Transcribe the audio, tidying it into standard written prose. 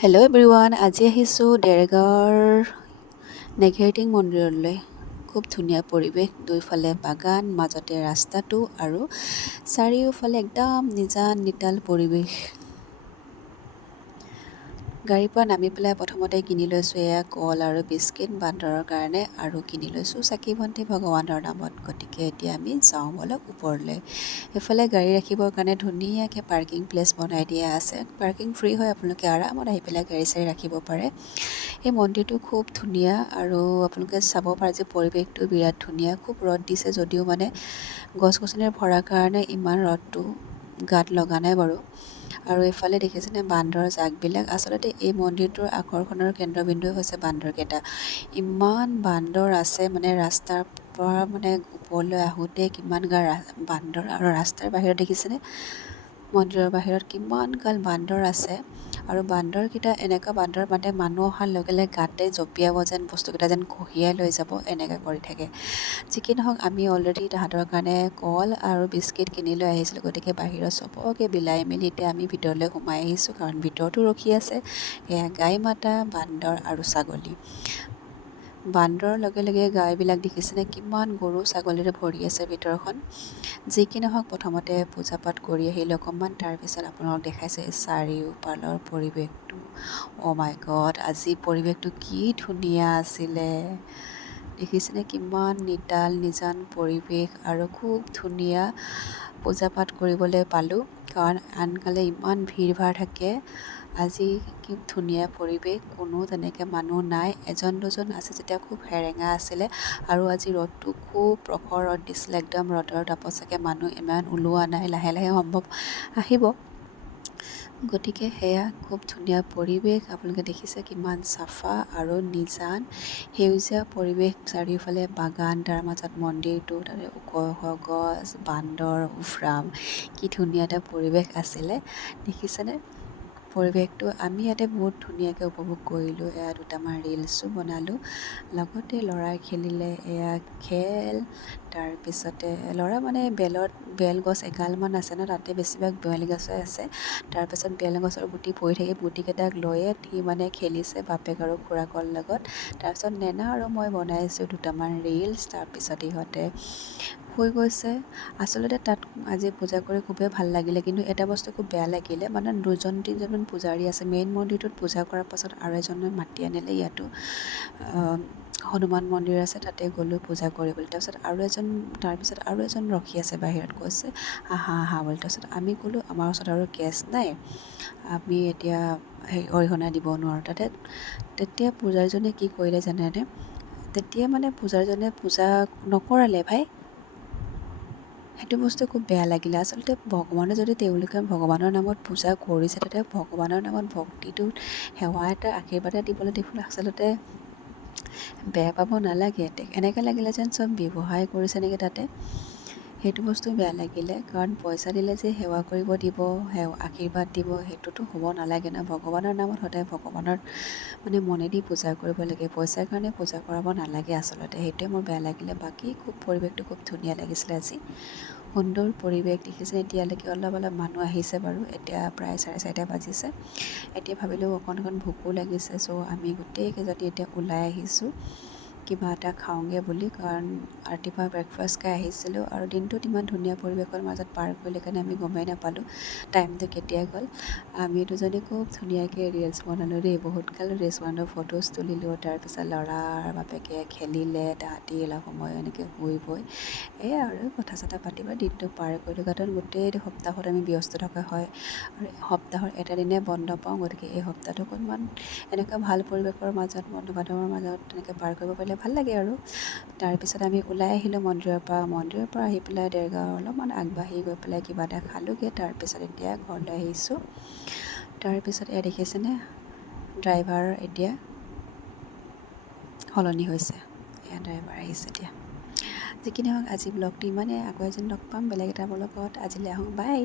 Hello' everyone, আজি আহিছোঁ দেৰগাঁৱৰ নেঘেৰিটিং মন্দিৰলৈ। খুব ধুনীয়া পৰিৱেশ, দুইফালে বাগান, মাজতে ৰাস্তাটো আৰু চাৰিওফালে একদম নিজান নিতাল পৰিৱেশ। গাড়ীৰ পৰা নামি পেলাই প্ৰথমতে কিনি লৈছোঁ এয়া কল আৰু বিস্কিট বান্দৰৰ কাৰণে, আৰু কিনি লৈছোঁ চাকি বন্তি ভগৱানৰ নামত। গতিকে এতিয়া আমি যাওঁ বলক ওপৰলৈ। এইফালে গাড়ী ৰাখিবৰ কাৰণে ধুনীয়াকৈ পাৰ্কিং প্লেচ বনাই দিয়া আছে। পাৰ্কিং ফ্ৰী হয়, আপোনালোকে আৰামত আহি পেলাই গাড়ী চাড়ী ৰাখিব পাৰে। এই মন্দিৰটো খুব ধুনীয়া আৰু আপোনালোকে চাব পাৰে যে পৰিৱেশটো বিৰাট ধুনীয়া। খুব ৰ'দ দিছে যদিও মানে গছ গছনিৰে ভৰাৰ কাৰণে ইমান ৰ'দটো গাত লগা নাই বাৰু। আৰু এইফালে দেখিছেনে বান্দৰৰ জাকবিলাক। আচলতে এই মন্দিৰটোৰ আকৰ্ষণৰ কেন্দ্ৰবিন্দু হৈছে বান্দৰকেইটা। ইমান বান্দৰ আছে, মানে ৰাস্তাৰ পৰা মানে ওপৰলৈ আহোঁতে কিমান গাল বান্দৰ, আৰু ৰাস্তাৰ বাহিৰত দেখিছেনে মন্দিৰৰ বাহিৰত কিমান গাল বান্দৰ আছে। আৰু বান্দৰকেইটা এনেকুৱা বান্দৰ, মানে মানুহ অহাৰ লগে লগে গাতে জঁপিয়াব, যেন বস্তুকেইটা যেন কঢ়িয়াই লৈ যাব, এনেকৈ কৰি থাকে। যি কি নহওক, আমি অলৰেডি তাহাঁতৰ কাৰণে কল আৰু বিস্কিট কিনি লৈ আহিছিলোঁ। গতিকে বাহিৰত চবকে বিলাই মেলি এতিয়া আমি ভিতৰলৈ সোমাই আহিছোঁ, কাৰণ ভিতৰতো ৰখি আছে এয়া গাই মাতা, বান্দৰ আৰু ছাগলী। বান্দৰৰ লগে লগে গাইবিলাক দেখিছেনে কিমান গৰু ছাগলীৰে ভৰি আছে ভিতৰখন। যি কি নহওক, প্ৰথমতে পূজা পাঠ কৰি আহিলোঁ অকণমান, তাৰপিছত আপোনালোকক দেখাইছে চাৰিওফালৰ পৰিৱেশটো। অ' মাই গড, আজি পৰিৱেশটো কি ধুনীয়া আছিলে। দেখিছেনে কিমান নিতাল নিজান পৰিৱেশ, আৰু খুব ধুনীয়া পূজা পাঠ কৰিবলৈ পালোঁ, কাৰণ আনকালে ইমান ভিৰ ভাৰ থাকে। আজি কি ধুনীয়া পৰিৱেশ, কোনো তেনেকৈ মানুহ নাই। এজন দুজন আছে যেতিয়া খুব সেৰেঙা আছিলে, আৰু আজি ৰ'দটো খুব প্ৰখৰ ৰ'দ দিছিলে, একদম ৰ'দৰ তাপত চাগে মানুহ ইমান ওলোৱা নাই, লাহে লাহে সম্ভৱ আহিব। গতিকে সেয়া খুব ধুনীয়া পৰিৱেশ। আপোনালোকে দেখিছে কিমান চাফা আৰু নিজান সেউজীয়া পৰিৱেশ, চাৰিওফালে বাগান, তাৰ মাজত মন্দিৰটো, তাতে ওখ ওখ গছ, বান্দৰ, উফৰাম, কি ধুনীয়া এটা পৰিৱেশ আছিলে। দেখিছেনে পৰিৱেশটো। আমি ইয়াতে বহুত ধুনীয়াকৈ উপভোগ কৰিলোঁ। এয়া দুটামান ৰিলচো বনালোঁ, লগতে ল'ৰাই খেলিলে এয়া খেল। তাৰপিছতে ল'ৰা মানে বেলগছ এগালমান আছে ন, তাতে বেছিভাগ বেলগছে আছে। তাৰপিছত বেলগছৰ গুটি পৰি থাকি গুটিকেইটাক লৈয়ে সি মানে খেলিছে বাপেক আৰু খুৰাকৰ লগত। তাৰপিছত নেনা আৰু মই বনাইছোঁ দুটামান ৰিলচ, তাৰপিছত ইহঁতে শুই গৈছে। আচলতে তাত আজি পূজা কৰি খুবেই ভাল লাগিলে, কিন্তু এটা বস্তু খুব বেয়া লাগিলে, মানে দুজন তিনিজনমান পূজাৰী আছে। মেইন মন্দিৰটোত পূজা কৰাৰ পাছত আৰু এজনমান মাতি আনিলে। ইয়াতো হনুমান মন্দিৰ আছে, তাতে গ'লোঁ পূজা কৰিবলৈ। তাৰপিছত আৰু এজন ৰখি আছে বাহিৰত, কৈছে আহা আহা বুলি। তাৰপিছত আমি ক'লোঁ আমাৰ ওচৰত আৰু গেছ নাই, আমি এতিয়া অৰিহণা দিব নোৱাৰোঁ। তেতিয়া পূজাৰীজনে কি কৰিলে জানেনে? তেতিয়া মানে পূজাৰীজনে পূজা নকৰালে ভাই। সেইটো বস্তু খুব বেয়া লাগিলে। আচলতে ভগৱানে যদি তেওঁলোকে ভগৱানৰ নামত পূজা কৰিছে, তাতে ভগৱানৰ নামত ভক্তিটো, সেৱা এটা, আশীৰ্বাদ এটা দিবলৈ আচলতে বেয়া পাব নালাগে। এনেকৈ লাগিলে যেন চব ব্যৱসায় কৰিছে নেকি তাতে, সেইটো বস্তু বেয়া লাগিলে। কাৰণ পইচা দিলে যে সেৱা কৰিব দিব, আশীৰ্বাদ দিব, সেইটোতো হ'ব নালাগে ন। ভগৱানৰ নামত সদায় ভগৱানৰ মানে মনেদি পূজা কৰিব লাগে, পইচাৰ কাৰণে পূজা কৰাব নালাগে আচলতে। সেইটোৱে মোৰ বেয়া লাগিলে। বাকী খুব পৰিৱেশটো খুব ধুনীয়া লাগিছিলে আজি, সুন্দৰ পৰিৱেশ। দেখিছে এতিয়ালৈকে অলপ অলপ মানুহ আহিছে বাৰু, এতিয়া প্ৰায় 4:30 বাজিছে। এতিয়া ভাবিলোঁ অকণ ভোকো লাগিছে, চ' আমি গোটেইকেইজনী এতিয়া ওলাই আহিছোঁ কিবা এটা খাওঁগৈ বুলি, কাৰণ ৰাতিপুৱা ব্ৰেকফাষ্ট খাই আহিছিলোঁ, আৰু দিনটোত ইমান ধুনীয়া পৰিৱেশৰ মাজত পাৰ কৰিলে কাৰণে আমি গমেই নাপালোঁ টাইমটো কেতিয়া গ'ল। আমি দুজনী খুব ধুনীয়াকৈ ৰিলচ বনালোঁ দেই, বহুত গাল ৰিলচ বনালোঁ, ফটোজ তুলিলোঁ। তাৰপিছত ল'ৰাৰ বাপেকে খেলিলে, তাহাঁতি অলপ সময় এনেকৈ শুই বৈ এয়া আৰু কথা চথা পাতি দিনটো পাৰ কৰিলোঁ। কাৰণ গোটেই সপ্তাহত আমি ব্যস্ত থকা হয়, আৰু সপ্তাহৰ এটা দিনে বন্ধ পাওঁ। গতিকে এই সপ্তাহটো অকণমান এনেকুৱা ভাল পৰিৱেশৰ মাজত, বন্ধু বান্ধৱৰ মাজত তেনেকৈ পাৰ কৰিব পাৰিলে ভাল লাগে আৰু। তাৰপিছত আমি ওলাই আহিলোঁ মন্দিৰৰ পৰা আহি পেলাই দেৰগাঁও অলপমান আগবাঢ়ি গৈ পেলাই কিবা এটা খালোঁগৈ। তাৰপিছত এতিয়া ঘৰলৈ আহিছোঁ। তাৰপিছত এয়া দেখিছেনে ড্ৰাইভাৰ এতিয়া সলনি হৈছে, এয়া ড্ৰাইভাৰ আহিছে এতিয়া। যি কি নহওক আজি ব্লগটো ইমানেই, আকৌ এজন লগ পাম বেলেগ এটা ব্লগত। আজিলৈ আহোঁ, বাই।